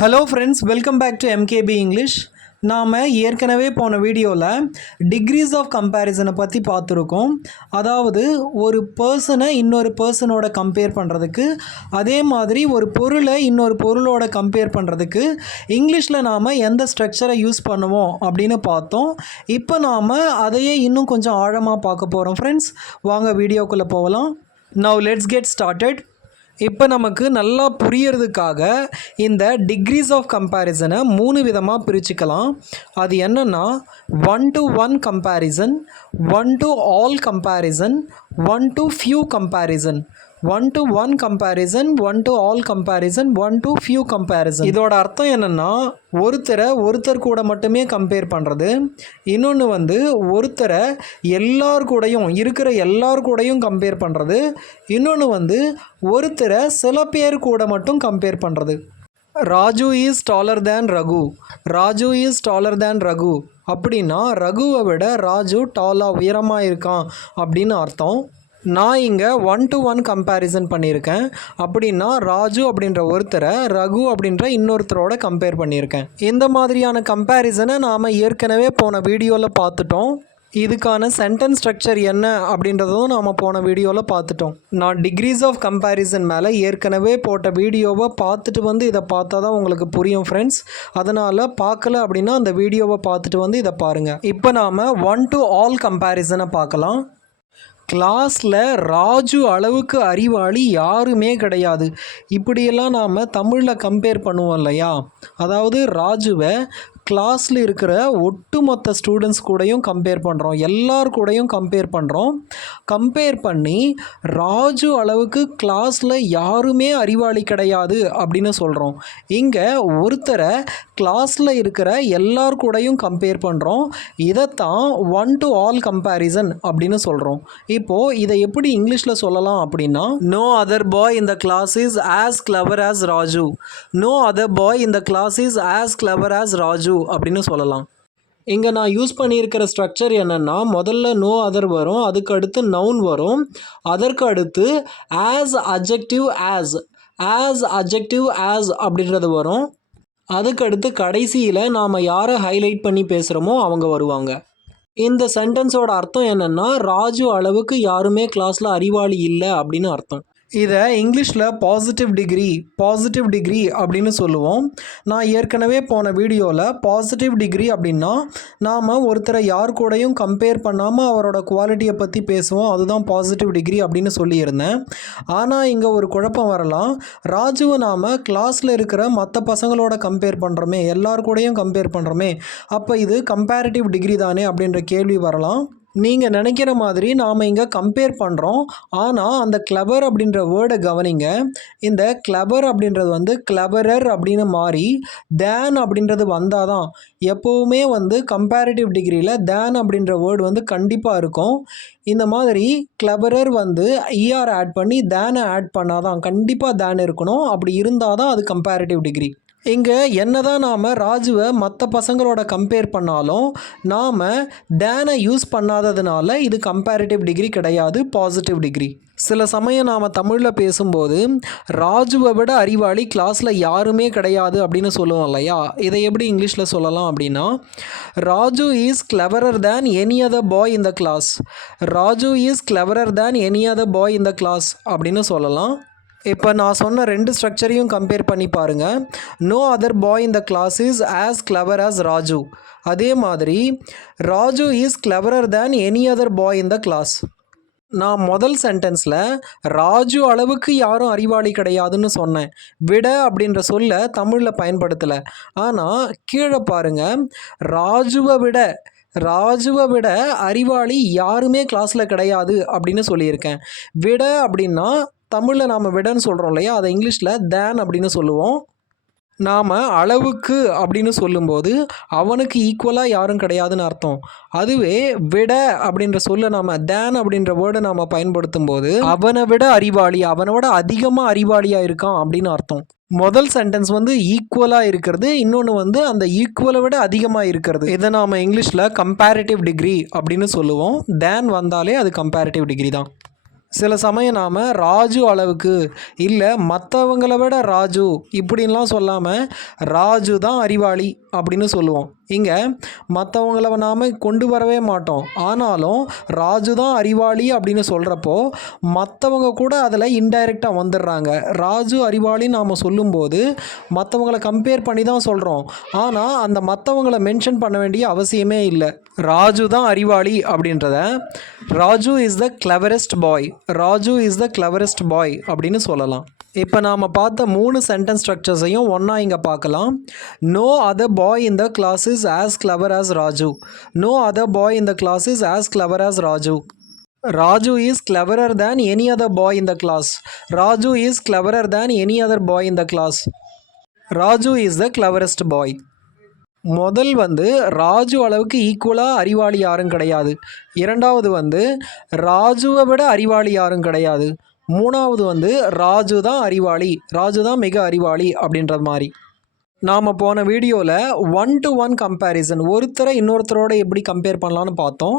Hello friends, welcome back to MKB English. நாம் ஏற்கனவே போன வீடியோவில் டிக்ரீஸ் ஆஃப் கம்பேரிசனை பற்றி பார்த்துருக்கோம். அதாவது ஒரு பர்சனை இன்னொரு பர்சனோட கம்பேர் பண்ணுறதுக்கு, அதே மாதிரி ஒரு பொருளை இன்னொரு பொருளோட கம்பேர் பண்ணுறதுக்கு இங்கிலீஷில் நாம் எந்த ஸ்ட்ரக்சரை யூஸ் பண்ணுவோம் அப்படின்னு பார்த்தோம். இப்போ நாம் அதையே இன்னும் கொஞ்சம் ஆழமாக பார்க்க போகிறோம். ஃப்ரெண்ட்ஸ், வாங்க வீடியோக்குள்ளே போகலாம். Now let's get started. இப்போ நமக்கு நல்லா புரியறதுக்காக இந்த டிக்ரீஸ் ஆஃப் கம்பேரிசனை 3 விதமாக பிரிச்சுக்கலாம். அது என்னென்னா 1 to 1 comparison, 1 to all comparison, 1 to few comparison. 1 to 1 comparison, 1 to all comparison, 1 to few comparison. இதோட அர்த்தம் என்னென்னா ஒருத்தர் கூட மட்டுமே கம்பேர் பண்ணுறது, இன்னொன்று ஒருத்தரை எல்லார் கூடயும் இருக்கிற எல்லார் கூடயும் கம்பேர் பண்ணுறது, இன்னொன்று ஒருத்தரை சில பேர் கூட மட்டும் கம்பேர் பண்ணுறது. Raju is taller than Raghu, Raju is taller தேன் ரகு அப்படின்னா ரகுவை விட ராஜு டாலாக உயரமாக இருக்கான் அப்படின்னு அர்த்தம். நான் இங்கே 1 to 1 கம்பேரிசன் பண்ணியிருக்கேன். அப்படின்னா ராஜு அப்படின்ற ஒருத்தரை ரகு அப்படின்ற இன்னொருத்தரோட கம்பேர் பண்ணியிருக்கேன். இந்த மாதிரியான கம்பேரிசனை நாம் ஏற்கனவே போன வீடியோவில் பார்த்துட்டோம். இதுக்கான சென்டென்ஸ் ஸ்ட்ரக்சர் என்ன அப்படின்றதும் நாம் போன வீடியோவில் பார்த்துட்டோம். நான் டிக்ரீஸ் ஆஃப் கம்பேரிசன் மேலே ஏற்கனவே போட்ட வீடியோவை பார்த்துட்டு இதை பார்த்தா தான் உங்களுக்கு புரியும் ஃப்ரெண்ட்ஸ். அதனால் பார்க்கல அப்படின்னா அந்த வீடியோவை பார்த்துட்டு இதை பாருங்கள். இப்போ நாம் 1 to all கம்பேரிசனை பார்க்கலாம். கிளாஸில் ராஜு அளவுக்கு அறிவாளி யாருமே கிடையாது. இப்படியெல்லாம் நாம் தமிழில் கம்பேர் பண்ணுவோம் இல்லையா? அதாவது ராஜுவை கிளாஸில் இருக்கிற ஒட்டுமொத்த ஸ்டூடெண்ட்ஸ் கூடயும் கம்பேர் பண்ணுறோம், எல்லார் கூடயும் கம்பேர் பண்ணுறோம். கம்பேர் பண்ணி ராஜு அளவுக்கு கிளாஸில் யாருமே அறிவாளி கிடையாது அப்படின்னு சொல்கிறோம். இங்கே ஒருத்தரை கிளாஸில் இருக்கிற எல்லார் கூடயும் கம்பேர் பண்ணுறோம். இதைத்தான் 1 to all கம்பேரிசன் அப்படின்னு சொல்கிறோம். இப்போது இதை எப்படி இங்கிலீஷில் சொல்லலாம் அப்படின்னா, no other boy in the class is as clever as Raju, no other boy in the class is as clever as Raju அப்படின்னு சொல்லலாம். இங்கே நான் யூஸ் பண்ணியிருக்கிற ஸ்ட்ரக்சர் என்னென்னா, முதல்ல நோ அதர் வரும், அதுக்கு அடுத்து நவுன் வரும், அதற்கு அடுத்து as adjective as adjective as அப்படின்றது வரும், அதுக்கு அடுத்து கடைசியில் நாம் யாரை ஹைலைட் பண்ணி பேசுகிறோமோ அவங்க வருவாங்க. இந்த சென்டென்ஸோட அர்த்தம் என்னென்னா, ராஜு அளவுக்கு யாருமே கிளாஸில் அறிவாளி இல்லை அப்படின்னு அர்த்தம். இதை இங்கிலீஷில் பாசிட்டிவ் டிகிரி அப்படின்னு சொல்லுவோம். நான் ஏற்கனவே போன வீடியோவில் பாசிட்டிவ் டிகிரி அப்படின்னா நாம் ஒருத்தரை யார் கூடயும் கம்பேர் பண்ணாமல் அவரோட குவாலிட்டியை பற்றி பேசுவோம், அதுதான் பாசிட்டிவ் டிகிரி அப்படின்னு சொல்லியிருந்தேன். ஆனால் இங்கே ஒரு குழப்பம் வரலாம். ராஜுவை நாம் கிளாஸில் இருக்கிற மற்ற பசங்களோட கம்பேர் பண்ணுறோமே, எல்லார் கூடயும் கம்பேர் பண்ணுறோமே, அப்போ இது கம்பேரிட்டிவ் டிகிரி தானே அப்படின்ற கேள்வி வரலாம். நீங்கள் நினைக்கிற மாதிரி நாம் இங்கே கம்பேர் பண்ணுறோம். ஆனால் அந்த கிளவர் அப்படின்ற வேர்டை கவனிங்க. இந்த கிளவர் அப்படின்றது கிளவரர் அப்படின்னு மாறி தேன் அப்படின்றது வந்தால் தான் எப்போவுமே கம்பேரிட்டிவ் டிகிரியில் தேன் அப்படின்ற வேர்டு கண்டிப்பாக இருக்கும். இந்த மாதிரி கிளவரர் இஆர் ஆட் பண்ணி தேனை ஆட் பண்ணால் தான் கண்டிப்பாக தேன் இருக்கணும். அப்படி இருந்தால் தான் அது கம்பேரிட்டிவ் டிகிரி. இங்கே என்னதான் நாம் ராஜுவை மற்ற பசங்களோட கம்பேர் பண்ணாலும் நாம் தேனை யூஸ் பண்ணாததுனால இது கம்பேரிட்டிவ் டிகிரி கிடையாது, பாசிட்டிவ் டிகிரி. சில சமயம் நாம் தமிழில் பேசும்போது ராஜுவை விட அறிவாளி கிளாஸில் யாருமே கிடையாது அப்படின்னு சொல்லுவோம் இல்லையா? இதை எப்படி இங்கிலீஷில் சொல்லலாம் அப்படின்னா, Raju is cleverer than any other boy in the class, Raju is cleverer than any other boy in the class அப்படின்னு சொல்லலாம். இப்போ நான் சொன்ன 2 ஸ்ட்ரக்சரையும் கம்பேர் பண்ணி பாருங்கள். No other boy in the class is as clever as Raju. அதே மாதிரி Raju is cleverer than any other boy in the class. நான் முதல் சென்டென்ஸில் ராஜு அளவுக்கு யாரும் அறிவாளி கிடையாதுன்னு சொன்னேன், விட அப்படின்ற சொல்ல தமிழில் பயன்படுத்தலை. ஆனால் கீழே பாருங்கள், ராஜுவை விட அறிவாளி யாருமே கிளாஸில் கிடையாது அப்படின்னு சொல்லியிருக்கேன். விட அப்படின்னா தமிழில் நாம் விடன்னு சொல்கிறோம் இல்லையா, அதை இங்கிலீஷில் தேன் அப்படின்னு சொல்லுவோம். நாம் அளவுக்கு அப்படின்னு சொல்லும்போது அவனுக்கு ஈக்குவலாக யாரும் கிடையாதுன்னு அர்த்தம். அதுவே விட அப்படின்ற சொல்ல நாம் தேன் அப்படின்ற வேர்டை நாம் பயன்படுத்தும் போது அவனை விட அறிவாளி, அவனோட அதிகமாக அறிவாளியாக இருக்கான் அப்படின்னு அர்த்தம். முதல் சென்டென்ஸ் ஈக்குவலாக இருக்கிறது, இன்னொன்று அந்த ஈக்குவலை விட அதிகமாக இருக்கிறது. இதை நாம் இங்கிலீஷில் கம்பேரிட்டிவ் டிகிரி அப்படின்னு சொல்லுவோம். தேன் வந்தாலே அது கம்பேரிட்டிவ் டிகிரி தான். சில சமயம் நாம் ராஜு அளவுக்கு இல்லை மற்றவங்கள விட ராஜு இப்படின்லாம் சொல்லாமல் ராஜு தான் அறிவாளி அப்படின்னு சொல்லுவோம். இங்கே மற்றவங்கள நாம் கொண்டு வரவே மாட்டோம். ஆனாலும் ராஜு தான் அறிவாளி அப்படின்னு சொல்கிறப்போ மற்றவங்க கூட அதில் இன்டைரக்டாக வந்துடுறாங்க. ராஜு அறிவாளின்னு நாம் சொல்லும்போது மற்றவங்கள கம்பேர் பண்ணி தான் சொல்கிறோம். ஆனால் அந்த மற்றவங்கள மென்ஷன் பண்ண வேண்டிய அவசியமே இல்லை. ராஜு தான் அறிவாளி அப்படின்றத Raju is the cleverest boy, Raju is the cleverest boy அப்படின்னு சொல்லலாம். இப்போ நாம் பார்த்த 3 சென்டென்ஸ் ஸ்ட்ரக்சர்ஸையும் ஒன்றா இங்கே பார்க்கலாம். No other boy in the class is as clever as Raju. No other boy in the class is as clever as Raju. Raju is cleverer than any other boy in the class. Raju is cleverer than any other boy in the class. Raju is the cleverest boy. முதல் ராஜு அளவுக்கு ஈக்குவலாக அறிவாளி யாரும் கிடையாது. இரண்டாவது ராஜுவை விட அறிவாளி யாரும் கிடையாது. மூணாவது ராஜு தான் அறிவாளி, ராஜு தான் மிக அறிவாளி அப்படின்றது மாதிரி. நாம் போன வீடியோவில் 1-to-1 கம்பேரிசன், ஒருத்தரை இன்னொருத்தரோட எப்படி கம்பேர் பண்ணலான்னு பார்த்தோம்.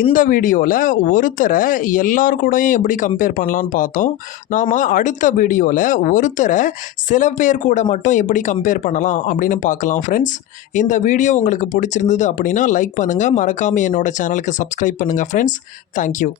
இந்த வீடியோவில் ஒருத்தரை எல்லார் கூடயும் எப்படி கம்பேர் பண்ணலான்னு பார்த்தோம். நாம் அடுத்த வீடியோவில் ஒருத்தரை சில பேர் கூட மட்டும் எப்படி கம்பேர் பண்ணலாம் அப்படின்னு பார்க்கலாம் ஃப்ரெண்ட்ஸ். இந்த வீடியோ உங்களுக்கு பிடிச்சிருந்தது அப்படின்னா லைக் பண்ணுங்கள், மறக்காமல் என்னோடய சேனலுக்கு சப்ஸ்கிரைப் பண்ணுங்கள் ஃப்ரெண்ட்ஸ். தேங்க்யூ.